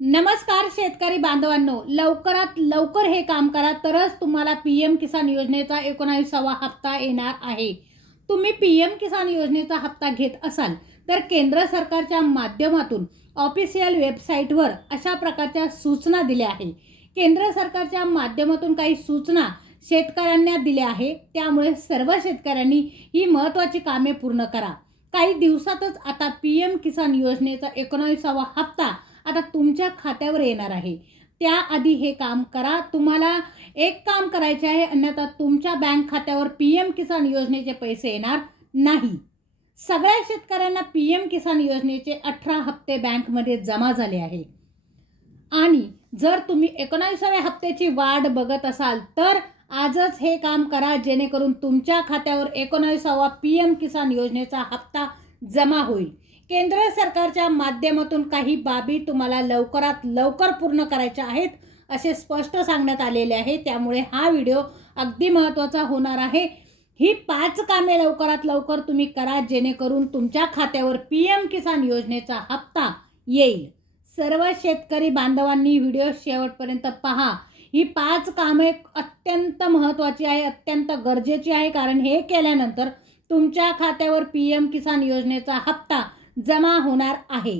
नमस्कार शेतकरी बांधवांनो, लवकरात लवकर हे काम करा तरच तुम्हाला पीएम किसान योजनेचा 19वा हप्ता येणार आहे। तुम्ही पीएम किसान योजनेचा हप्ता घेत असाल तर केंद्र सरकारच्या माध्यमातून ऑफिशियल वेबसाईटवर अशा प्रकारच्या सूचना दिल्या आहे। केंद्र सरकारच्या माध्यमातून काही सूचना शेतकऱ्यांना दिल्या आहे, त्यामुळे सर्व शेतकऱ्यांनी ही महत्त्वाची कामे पूर्ण करा। काही दिवसातच आता पीएम किसान योजनेचा 19वा हप्ता आता तुमच्या खात्यावर येणार आहे। त्याआधी हे काम करा। तुम्हाला एक काम करायचे आहे, अन्यथा तुमच्या बँक खात्यावर पीएम किसान योजनेचे पैसे येणार नाही। सगळ्या शेतकऱ्यांना पीएम किसान योजनेचे 18 हप्ते बँकमध्ये जमा झाले आहे आणि जर तुम्ही 19व्या हप्त्याची वाट बघत असाल तर आजच हे काम करा, जेणेकरून तुमच्या खात्यावर 19वा पीएम किसान योजनेचा हप्ता जमा होईल। केंद्र सरकारच्या माध्यमातून काही बाबी तुम्हाला लवकरात लवकर पूर्ण करायच्या आहेत असे स्पष्ट सांगण्यात आलेले आहे, त्यामुळे हा व्हिडिओ अगदी महत्त्वाचा होणार आहे। ही 5 कामे लवकरात लवकर तुम्ही करा, जेणेकरून तुमच्या खात्यावर पीएम किसान योजनेचा हप्ता येईल। सर्व शेतकरी बांधवांनी व्हिडिओ शेवटपर्यंत पहा। ही 5 कामे अत्यंत महत्त्वाची आहे, अत्यंत गरजेची आहे, कारण हे केल्यानंतर तुमच्या खात्यावर पीएम किसान योजनेचा हप्ता जमा होणार आहे।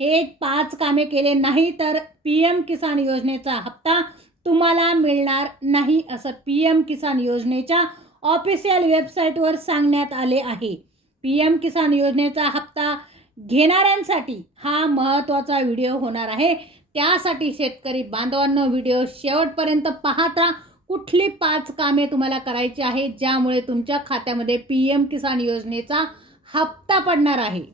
हे 5 कामे केले नाही तर पीएम किसान योजनेचा हप्ता तुम्हाला मिळणार नाही, असं पीएम किसान योजनेच्या ऑफिशियल वेबसाईटवर सांगण्यात आले आहे। पीएम किसान योजनेचा हप्ता घेणाऱ्यांसाठी हा महत्त्वाचा व्हिडिओ होणार आहे, त्यासाठी शेतकरी बांधवांनो व्हिडिओ शेवटपर्यंत पाहत राहा। कुठली 5 कामे तुम्हाला करायची आहे ज्यामुळे तुमच्या खात्यामध्ये पीएम किसान योजनेचा हप्ता पडणार आहे।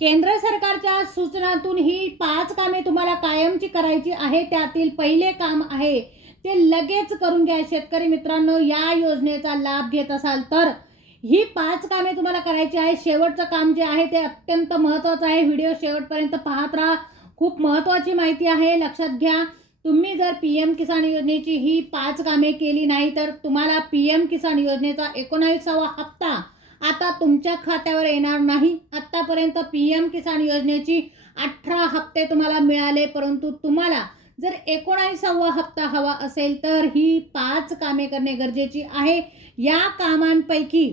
केंद्र सरकारच्या सूचनातून ही 5 कामे तुम्हाला कायमची करायची आहे। त्यातील पहिले काम आहे ते लगेच करून घ्या। शेतकरी मित्रांनो, या योजनेचा लाभ घेत असाल तर ही 5 कामे तुम्हाला करायची आहे। शेवटचं काम जे आहे ते अत्यंत महत्त्वाचं आहे। व्हिडिओ शेवटपर्यंत पाहत राहा, खूप महत्त्वाची माहिती आहे, लक्षात घ्या। तुम्ही जर पीएम किसान योजनेची ही 5 कामे केली नाही तर तुम्हाला पीएम किसान योजनेचा 19वा हप्ता आता तुमच्या खात्यावर येणार नाही। आतापर्यंत पीएम किसान योजनेची 18 हप्ते तुम्हाला मिळाले, परंतु तुम्हाला जर 19वा हप्ता हवा असेल तर ही 5 कामे करणे गरजेची आहे। या कामांपैकी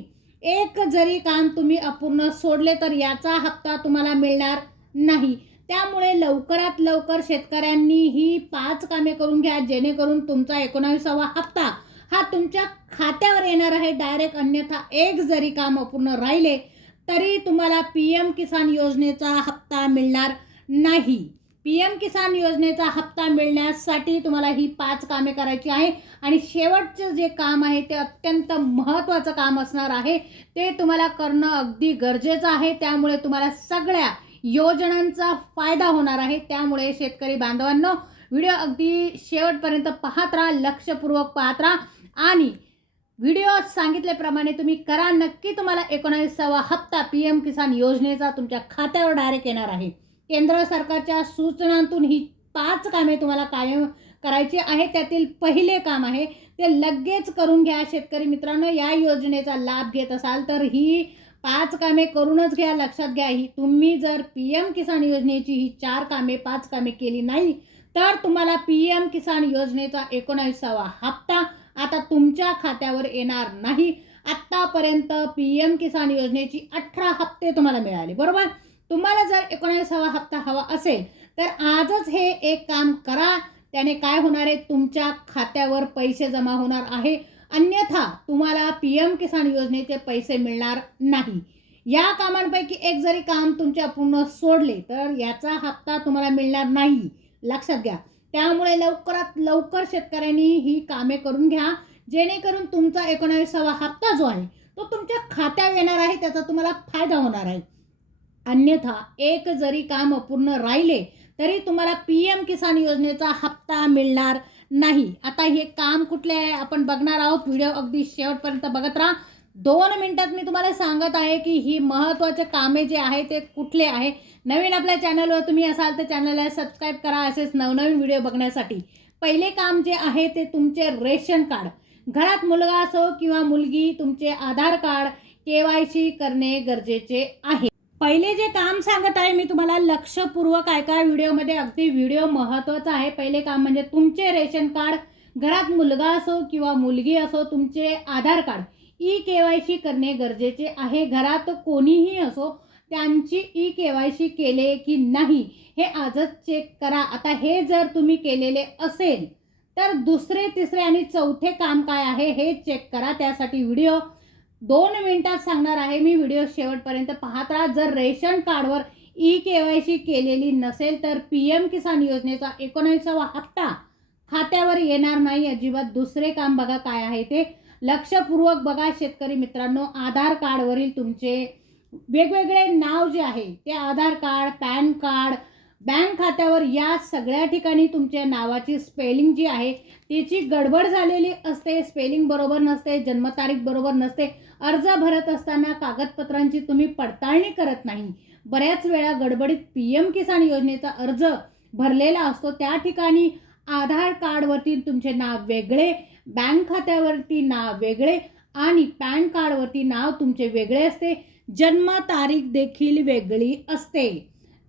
एक जरी काम तुम्ही अपूर्ण सोडले तर याचा हप्ता तुम्हाला मिळणार नाही। त्यामुळे लवकरात लवकर शेतकऱ्यांनी ही 5 कामे करून घ्या, जेणेकरून तुमचा 19वा हप्ता हा तुमच्या खात्यावर येणार आहे डायरेक्ट। अन्यथा एक जरी काम अपूर्ण राहिले तरी तुम्हाला पीएम किसान योजनेचा हप्ता मिळणार नाही। पीएम किसान योजनेचा हप्ता मिळण्यासाठी तुम्हाला ही 5 कामे करायची आहे आणि शेवटचं जे काम आहे ते अत्यंत महत्त्वाचं काम असणार आहे, ते तुम्हाला करणं अगदी गरजेचं आहे। त्यामुळे तुम्हाला सगळ्या योजनांचा फायदा होणार आहे। त्यामुळे शेतकरी बांधवांनो व्हिडिओ अगदी शेवटपर्यंत पाहत राहा, लक्षपूर्वक पाहत राहा आणि व्हिडिओत सांगितल्याप्रमाणे तुम्ही करा। नक्की तुम्हाला 19वा हप्ता पीएम किसान योजनेचा तुमच्या खात्यावर डायरेक्ट येणार आहे। केंद्र सरकारच्या सूचनांतून ही 5 कामे तुम्हाला कायम करायची आहे। त्यातील पहिले काम आहे ते लगेच करून घ्या। शेतकरी मित्रांनो, या योजनेचा लाभ घेत असाल तर ही 5 कामे करूनच घ्या, लक्षात घ्या। ही तुम्ही जर पीएम किसान योजनेची ही 4 कामे 5 कामे केली नाही तर तुम्हाला पीएम किसान योजनेचा 19वा हप्ता आता तुमच्या खात्यावर येणार नाही। आतापर्यंत पीएम किसान योजनेची 18 हप्ते तुम्हाला मिळाले, बरोबर। तुम्हाला जर 19वा हप्ता हवा असेल तर आजच हे एक काम करा। त्याने काय होणार आहे, तुमच्या खात्यावर पैसे जमा होणार आहे, अन्यथा तुम्हाला पीएम किसान योजनेचे पैसे मिळणार नाही। या कामांपैकी एक जरी काम तुमचे अपूर्ण सोडले तर याचा हप्ता तुम्हाला मिळणार नाही, लक्षात घ्या। त्यामुळे लवकरात लवकर शेतकऱ्यांनी ही कामे करून घ्या, जेणेकरून तुमचा 19वा हप्ता जो आहे तो तुमच्या खात्यावर येणार आहे, त्याचा तुम्हाला फायदा होणार आहे। अन्यथा एक जरी काम अपूर्ण राहिले तरी तुम्हाला पीएम किसान योजनेचा हप्ता मिळणार नाही। आता हे काम कुठले आहे आपण बघणार आहोत। व्हिडिओ अगदी शेवटपर्यंत बघत राहा। 2 मिनिटात मी तुम्हाला सांगत आहे की ही महत्त्वाचे कामे जे आहे ते कुठले आहे। नवीन आपल्या चॅनलवर तुम्ही असाल तर चॅनलला सबस्क्राईब करा असेच नवनवीन व्हिडिओ बघण्यासाठी। पहिले काम जे आहे ते तुमचे रेशन कार्ड, घरात मुलगा असो किंवा मुलगी, तुमचे आधार कार्ड KYC करणे गरजेचे आहे। पहिले जे काम सांगत आहे मी तुम्हाला लक्षपूर्वक ऐका व्हिडिओमध्ये. अगदी व्हिडिओ महत्त्वाचा आहे. पहिले काम म्हणजे तुमचे रेशन कार्ड, घरात मुलगा असो किंवा मुलगी असो, तुमचे आधार कार्ड ई-KYC करणे गरजेचे आहे. घरात कोणीही असो त्यांची ई-KYC केले की नाही हे आजच चेक करा. आता हे जर तुम्ही केलेले असेल तर दुसरे, तिसरे आणि चौथे काम काय आहे हे चेक करा. त्यासाठी व्हिडिओ 2 मिनिटात सांगणार आहे मी. व्हिडिओ शेवटपर्यंत पाहत राहा. जर रेशन कार्डवर ई-KYC केलेली नसेल तर PM किसान योजनेचा 19वा हप्ता खात्यावर येणार नाही अजिबात. दुसरे काम बघा काय आहे ते लक्षपूर्वक बघा शेतकरी मित्रांनो. आधार कार्डवरील तुमचे वेगवेगळे नाव जे आहे ते आधार कार्ड, पॅन कार्ड, बँक खात्यावर या सगळ्या ठिकाणी तुमच्या नावाची स्पेलिंग जी आहे त्याची गडबड झालेली असते. स्पेलिंग बरोबर नसते, जन्मतारीख बरोबर नसते. अर्ज भरत असताना कागदपत्रांची तुम्ही पडताळणी करत नाही. बऱ्याच वेळा गडबडीत PM किसान योजनेचा अर्ज भरलेला असतो. त्या ठिकाणी आधार कार्डवरती तुमचे नाव वेगळे, बँक खात्यावरती नाव वेगळे आणि पॅन कार्डवरती नाव तुमचे वेगळे असते. जन्मतारीख देखील वेगळी असते.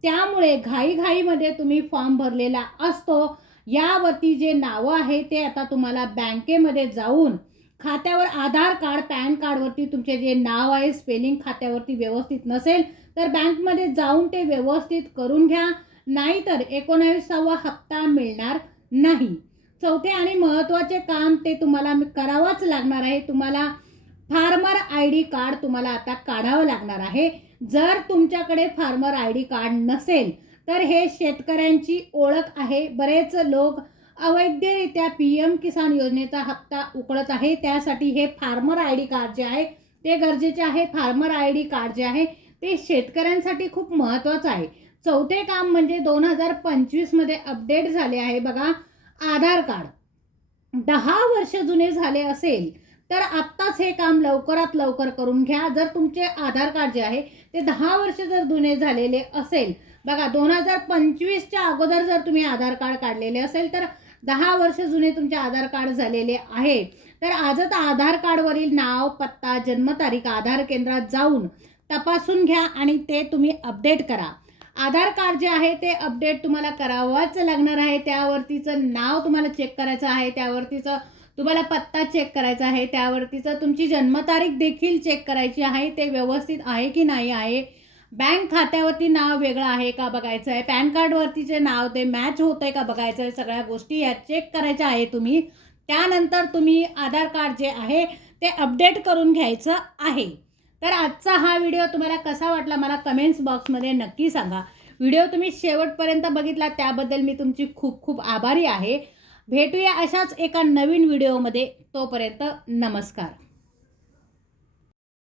त्यामुळे घाईघाईमध्ये तुम्ही फॉर्म भरलेला असतो. यावरती जे नावं आहे ते आता तुम्हाला बँकेमध्ये जाऊन खात्यावर आधार कार्ड, पॅन कार्डवरती तुमचे जे नाव आहे स्पेलिंग खात्यावरती व्यवस्थित नसेल तर बँकमध्ये जाऊन ते व्यवस्थित करून घ्या. नाहीतर 19वा हप्ता मिळणार नाही. चौथे आणि महत्त्वाचे काम ते तुम्हाला करावंच लागणार आहे. तुम्हाला फार्मर ID कार्ड तुम्हाला आता काढावं लागणार आहे. जर तुमच्याकडे फार्मर ID कार्ड नसेल तर हे शेतकऱ्यांची ओळख आहे. बरेच लोक अवैधरित्या PM किसान योजनेचा हप्ता उकळत आहे. त्यासाठी हे फार्मर ID कार्ड जे आहे ते गरजेचे आहे. फार्मर ID कार्ड जे आहे ते शेतकऱ्यांसाठी खूप महत्त्वाचं आहे. चौथे काम म्हणजे 2025 मध्ये अपडेट झाले आहे बघा. आधार कार्ड 10 वर्ष जुने झाले असेल तर आत्ताच हे काम लवकरात लवकर करून घ्या. जर तुमचे आधार कार्ड जे आहे ते 10 वर्ष जर जुने झालेले असेल बघा, 2025च्या अगोदर जर तुम्ही आधार कार्ड काढलेले असेल तर 10 वर्ष जुने तुमचे आधार कार्ड झालेले आहे तर आजच आधार कार्डवरील नाव, पत्ता, जन्मतारीख आधार केंद्रात जाऊन तपासून घ्या आणि ते तुम्ही अपडेट करा. आधार कार्ड जे आहे ते अपडेट तुम्हाला करावंच लागणार आहे. त्यावरतीचं नाव तुम्हाला चेक करायचं आहे, त्यावरतीचं तुम्हाला पत्ता चेक करायचा आहे, त्यावरतीचं तुमची जन्मतारीख देखील चेक करायची आहे. ते व्यवस्थित आहे की नाही आहे. बँक खात्यावरती नाव वेगळं आहे का बघायचं आहे. पॅन कार्डवरतीचे नाव ते मॅच होतं आहे का बघायचं आहे. सगळ्या गोष्टी या चेक करायच्या आहे तुम्ही. त्यानंतर तुम्ही आधार कार्ड जे आहे ते अपडेट करून घ्यायचं आहे. तर आजचा हा व्हिडिओ तुम्हाला कसा वाटला मला कमेंट्स बॉक्समध्ये नक्की सांगा. व्हिडिओ तुम्ही शेवटपर्यंत बघितला त्याबद्दल मी तुमची खूप खूप आभारी आहे. भेटूया अशाच एका नवीन व्हिडिओमध्ये. तोपर्यंत नमस्कार.